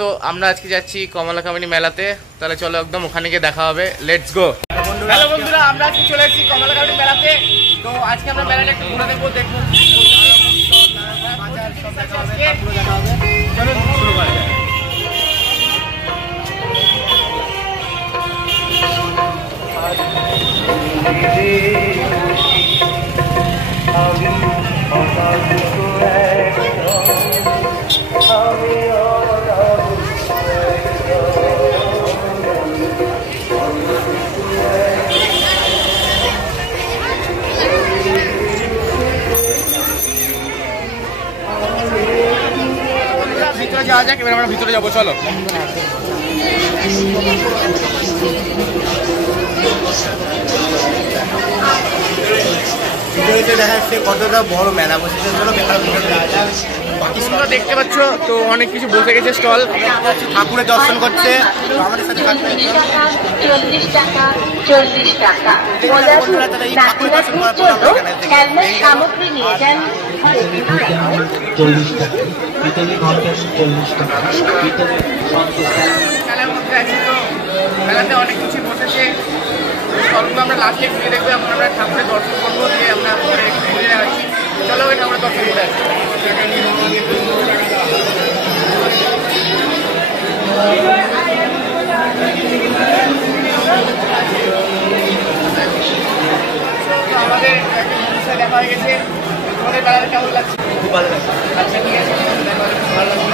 তো আমরা আজকে যাচ্ছি কমলাকামিনী মেলাতে, তাহলে চলো একদম ওখানে গিয়ে দেখা হবে। Let's go. হ্যালো বন্ধুরা, আমরা আজকে চলে এসেছি কমলাকামিনী মেলাতে। তো আজকে আমরা মেলাটা একটু ঘুরে দেখবো, চলো শুরু করা যায়। ভিতরে যাওয়া যাক, এবার আমরা ভিতরে যাবো, চলো। দেখা যাচ্ছে কতটা বড় মেলা বসেছে, তোমরা দেখতে পাচ্ছ। তো অনেক কিছু বসে গেছে স্টল, ঠাকুরের দর্শন করছে। আমাদের সাথে মেলার মধ্যে আছে, তো মেলাতে অনেক কিছু বসেছে। সবগুলো আমরা লাস্টে ঘুরে দেখবো। এখন আমরা ঠাকুরের দর্শন করবো, দিয়ে আমরা ঘুরে যাচ্ছি। চলো ওই ঠাকুরের দর্শন করে আসছি। আমাদের দেখা হয়ে গেছে। তোমাদের বেড়াতে কেমন লাগছে? খুব ভালো লাগছে। আচ্ছা ঠিক আছে, ভালো লাগছে।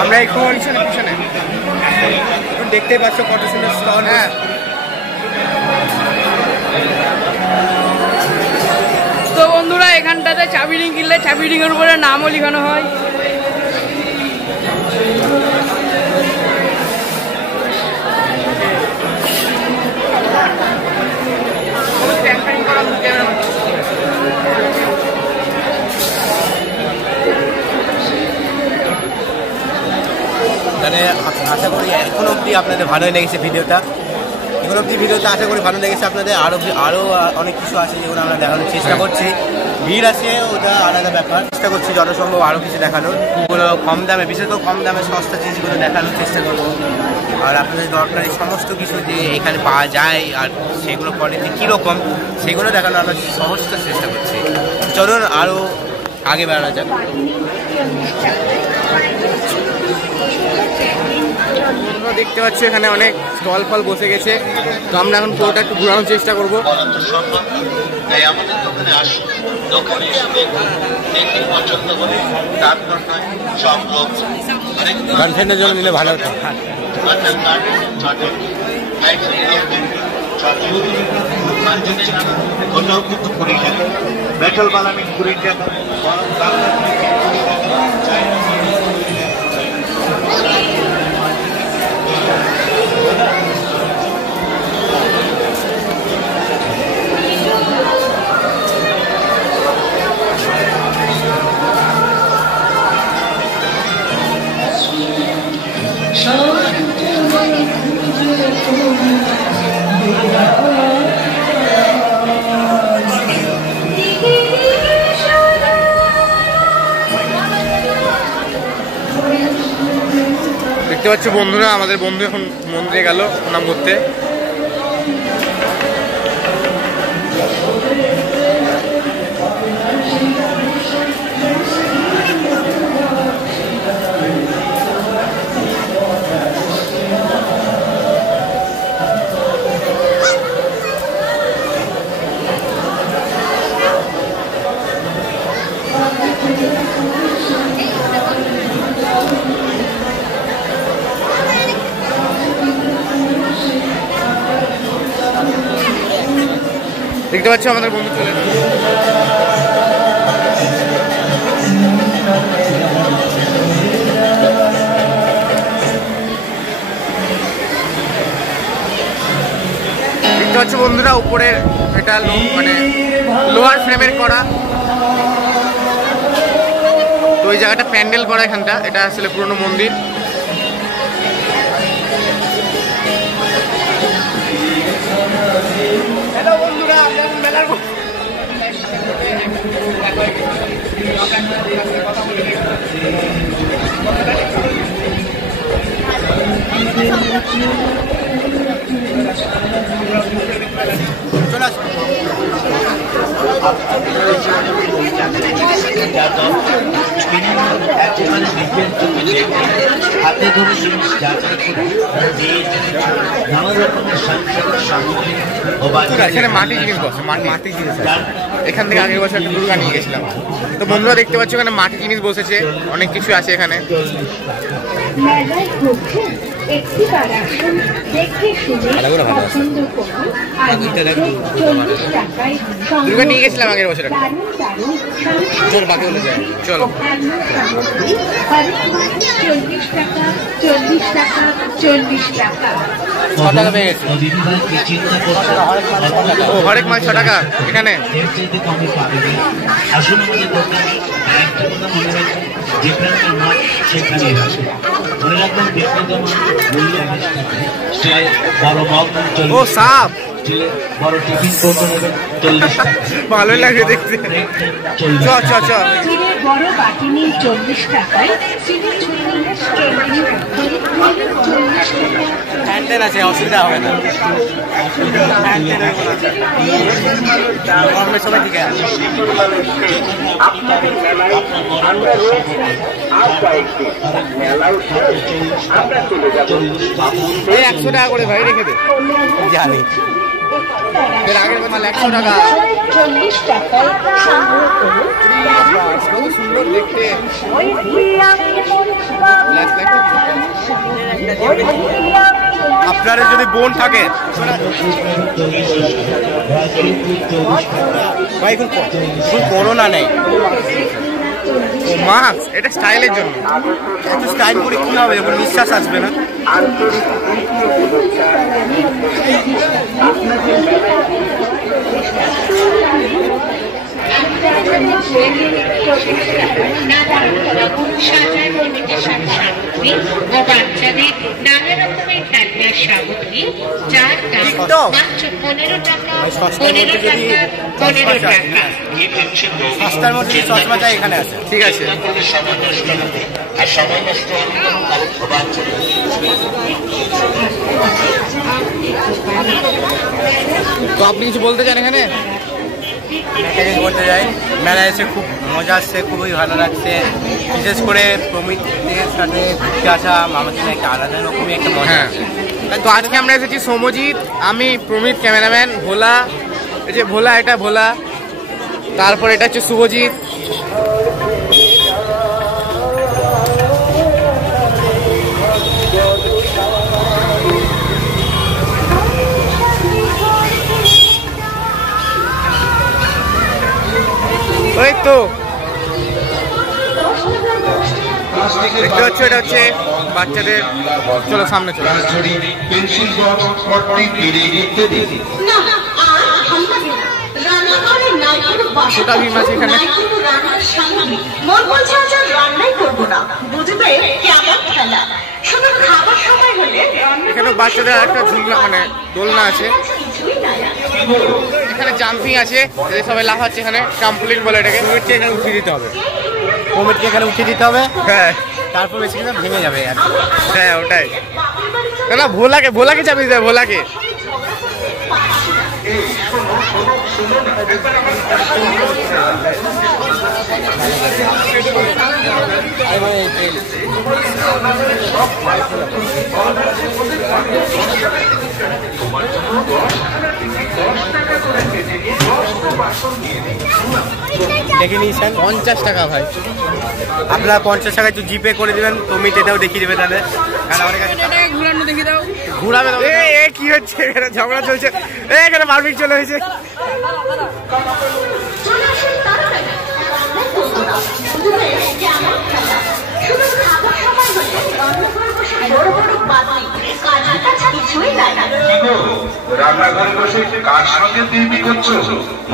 আমরা এখন পিছনে দেখতে পাচ্ছ কত সুন্দর স্টল। হ্যাঁ, তো বন্ধুরা এখানটাতে চাবি রিং কিনলে চাবি রিং এর উপরে নামও লেখানো হয়। তাহলে আশা করি এখন অবধি আপনাদের ভালোই লেগেছে ভিডিওটা। এখন অবধি ভিডিওটা আশা করি ভালো লেগেছে আপনাদের। আরও অনেক কিছু আছে যেগুলো আমরা দেখানোর চেষ্টা করছি। ভিড় আছে, ওটা আলাদা ব্যাপার। চেষ্টা করছি যথাসম্ভব আরও কিছু দেখানোর, ওগুলো কম দামে, বিশেষ করে কম দামে সস্তা জিনিসগুলো দেখানোর চেষ্টা করবো। আর আপনাদের দরকারি সমস্ত কিছু যে এখানে পাওয়া যায় আর সেগুলো কোয়ালিটি কীরকম সেগুলো দেখানোর আমরা সমস্ত চেষ্টা করছি। চলুন আরও আগে বেড়ানো যাক। দেখতে পাচ্ছ এখানে অনেক স্টল ফল বসে গেছে, তো আমরা এখন পুরোটা একটু ঘোরানোর চেষ্টা করবো। গার্লফ্রেন্ডের জন্য নিলে ভালো হতো। মেটাল বালামিন 20 টাকা। দেখতে পাচ্ছ বন্ধুরা, আমাদের বন্ধু এখন মন্দিরে গেল প্রণাম করতে। দেখতে পাচ্ছ আমাদের বন্ধু চলে এলো। দেখতে পাচ্ছ বন্ধুরা, উপরের এটা মানে লোহার ফ্রেমের করা, তো ওই জায়গাটা প্যান্ডেল করা এখানটা, এটা আসলে পুরনো মন্দির। হ্যালো বন্ধুরা, আমরা এখন মেলার চলে আসুন। হাতে ধরে জিনিস যাচাই করে নানা রকমের সাংসারিক সামগ্রী ও এখানে মাটি জিনিস বসে, মাটি জিনিস। এখান থেকে আগের বছর একটা দুর্গা নিয়ে গেছিলাম। তো বন্ধুরা দেখতে পাচ্ছ এখানে মাটি জিনিস বসেছে, অনেক কিছু আছে এখানে। দুর্গা নিয়ে গেছিলাম আগের বছর। চল বাকি বলে যায়, চলো। 40 টাকা 6 টাকা পেয়ে গেছে। ও হরেক মাছ 6 টাকা এখানে। আসুন আমাদের দোকানে একটা কথা মনে রাখবেন, যেখানে মাছ সেখানে রাখবেন। মনে রাখবেন বিক্রিত মাছ মূল্য 20 টাকা। স্টিলের বড় মগ ও সাপ, বড় টিফিন কৌটো নেবেন 40 টাকা। ভালোই লাগে দেখতে। চ চ চ। বড় বাটি নিন 40 টাকায়, চিনি ছুরি 40 টাকা। হ্যান্ডেল আছে, অসুবিধা হবে না। গরমের সময় ঠিক আছে। এই 100 টাকা করে ভাই রেখে দে। জানি এর আগের মাল 100 টাকা। 40 টাকায় সংগ্রহ করুন। কত সুন্দর দেখতে। আপনার যদি বোন থাকে ভাই, এখন করোনা নেই, মাস্ক এটা স্টাইলের জন্য। এত স্টাইল করে কি হবে, যখন নিঃশ্বাস আসবে না। বাচ্চাদের নানা রকমের খেলনার সামগ্রী, যার দাম মাত্র 15 টাকা। 15 টাকা 15 টাকা। সস্তার মধ্যে চশমা চাই এখানে আছে। ঠিক আছে। আর সময় নষ্ট তো আপনি কিছু বলতে চান এখানে? বলতে যাই, মেলায় এসে খুব মজা আসছে, খুবই ভালো লাগছে। বিশেষ করে প্রমিতের সাথে ঘুরতে আসা আমার জন্য একটা আলাদা রকমই একটা মজা। হ্যাঁ, তো আজকে আমরা এসেছি সমজিৎ, আমি, প্রমিত ক্যামেরাম্যান, ভোলা, এই যে ভোলা, এটা ভোলা, তারপর এটা হচ্ছে শুভজিৎ। ওই তো দেখতে পাচ্ছ, এটা হচ্ছে বাচ্চাদের। চলো সামনে চলো। ছোটা ভীম আছে এখানে। মন বলছে আজ আর রান্নাই করবো না, বুঝবে কেমন খেলা, শুধু খাবার বাচ্চাদের একটা ঝুলনা মানে দোলনা আছে, এখানে জাম্পিং আছে, সবাই লাফাচ্ছে এখানে, ট্রাম্পলিন বলে এটাকে। কুমিরকে এখানে উঠিয়ে দিতে হবে, কুমিরকে এখানে উঠিয়ে দিতে হবে, হ্যাঁ তারপর বেশি কিন্তু ভেঙে যাবে আর কি। হ্যাঁ ওটাই। না ভোলাকে চাপিয়ে দেবে, ভোলাকে। দেখে নিয়েছেন 50 টাকা ভাই, আপনারা 50 টাকা একটু জিপে করে দেবেন, কুমির এটাও দেখিয়ে দেবে তাহলে। কারণ আমাদের কাছে ঘুরানো দেখি দাও, ঘুরাবে। এ কি হচ্ছে এখানে? ঝগড়া চলছে, এখানে মারপিট চলে হয়েছে। রান্নাঘরে বসে কার সঙ্গে দিদি করছো?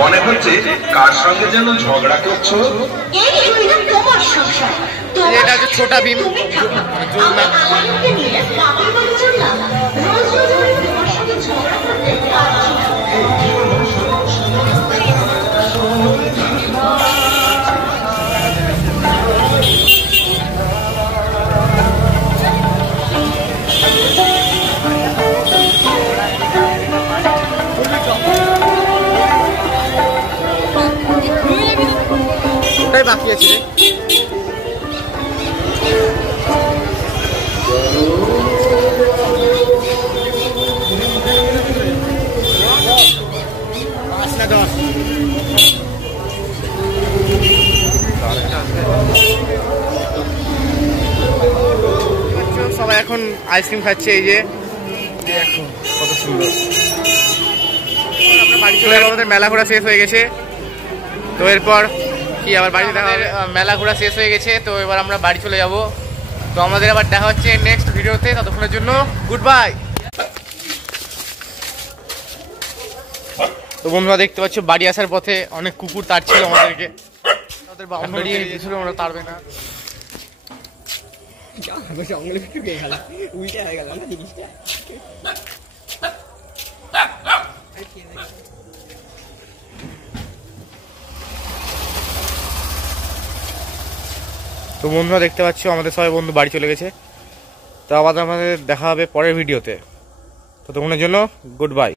মনে হচ্ছে কার সঙ্গে যেন ঝগড়া করছো। এটা হচ্ছে ছোটা ভীম ঝুলনা। ওটাই বাকি আছে রে। সবাই এখন আইসক্রিম খাচ্ছে, এই যে কত সুন্দর। আমরা বাড়ি চলে যাবো, আমাদের মেলা ঘোরা শেষ হয়ে গেছে। তো এরপর কি আবার বাড়িতে দেখা হবে? মেলা ঘোরা শেষ হয়ে গেছে, তো এবার আমরা বাড়ি চলে যাব। তো আমাদের আবার দেখা হচ্ছে নেক্সট ভিডিওতে, ততক্ষণের জন্য গুড বাই। তো বন্ধুরা দেখতে পাচ্ছ বাড়ি আসার পথে অনেক কুকুর তাড়ছিল আমাদেরকে, তাদের বাউন্ডারি কিছু আমরা তাড়বে না। তো বন্ধুরা দেখতে পাচ্ছ আমাদের সবাই বন্ধু বাড়ি চলে গেছে। তো আবার আমাদের দেখা হবে পরের ভিডিওতে, ততক্ষণের জন্য গুড বাই।